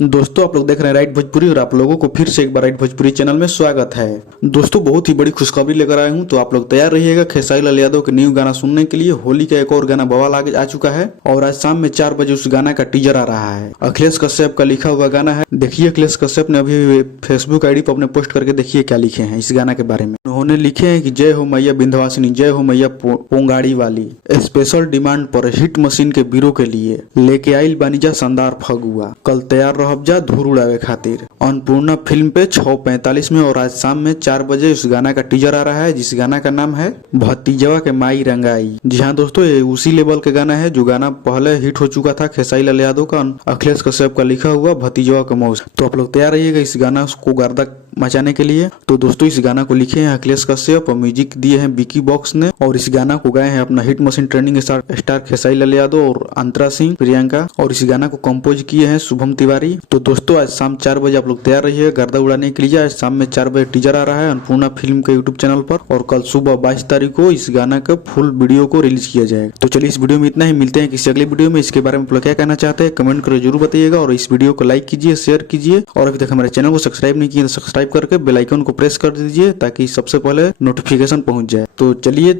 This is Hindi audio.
दोस्तों आप लोग देख रहे हैं राइट भोजपुरी और आप लोगों को फिर से एक बार राइट भोजपुरी चैनल में स्वागत है। दोस्तों बहुत ही बड़ी खुशखबरी लेकर आए हूं, तो आप लोग तैयार रहिएगा खेसारी लाल यादव के न्यू गाना सुनने के लिए। होली का एक और गाना बवाल आगे आ चुका है और आज शाम में 4 बजे उस गाना का टीजर आ रहा है। अखिलेश कश्यप का लिखा हुआ गाना है। देखिए अखिलेश कश्यप ने अभी फेसबुक आईडी पर अपने पोस्ट करके देखिए क्या लिखे हैं इस गाना के बारे में। उन्होंने लिखे हैं कि जय हो मैया विंध्यवासिनी, जय हो मैया पोंगाड़ी वाली, स्पेशल डिमांड पर हिट मशीन के बीरो के लिए लेके आइल बानीजा शानदार फगुआ, कल तैयार रहब जा धूल उड़ावे खातिर। अन्नपूर्णा फिल्म पे 6:45 में और आज शाम में 4 बजे उस गाना का टीजर आ रहा है, जिस गाना का नाम है भतीजवा के माई रंगाई। जी हाँ दोस्तों, ये उसी लेवल के गाना है जो गाना पहले हिट हो चुका था खेसारी लाल यादव का, अखिलेश कश्यप का लिखा हुआ भतीजवा का मौज। तो आप लोग तैयार रहिएगा इस गाना को गर्दा मचाने के लिए। तो दोस्तों इस गाना को लिखे हैं अखिलेश कश्यप और म्यूजिक दिए हैं विकी बॉक्स ने, और इस गाना को गाए हैं अपना hit machine trending star Khesari Lal Yadav और अंतरा सिंह प्रियंका, और इस गाना को कंपोज किए हैं शुभम तिवारी। तो दोस्तों आज शाम 4 बजे आप लोग तैयार रहिए गर्दा उड़ाने के लिए। आज शाम में 4 बजे टीजर आ रहा है अन्नपूर्णा फिल्म के यूट्यूब चैनल पर, और कल सुबह 22 तारीख को इस गाना का फुल वीडियो को रिलीज किया जाएगा। तो चलिए इस वीडियो में इतना ही, मिलते हैं किसी अगले वीडियो में। इसके बारे में आप लोग क्या कहना चाहते हैं कमेंट करके जरूर बताइएगा, और इस वीडियो को लाइक कीजिए, शेयर कीजिए, और अभी तक हमारे चैनल को सब्सक्राइब नहीं किए तो सब्सक्राइब करके बेल आइकन को प्रेस कर दीजिए ताकि सबसे पहले नोटिफिकेशन पहुंच जाए। तो चलिए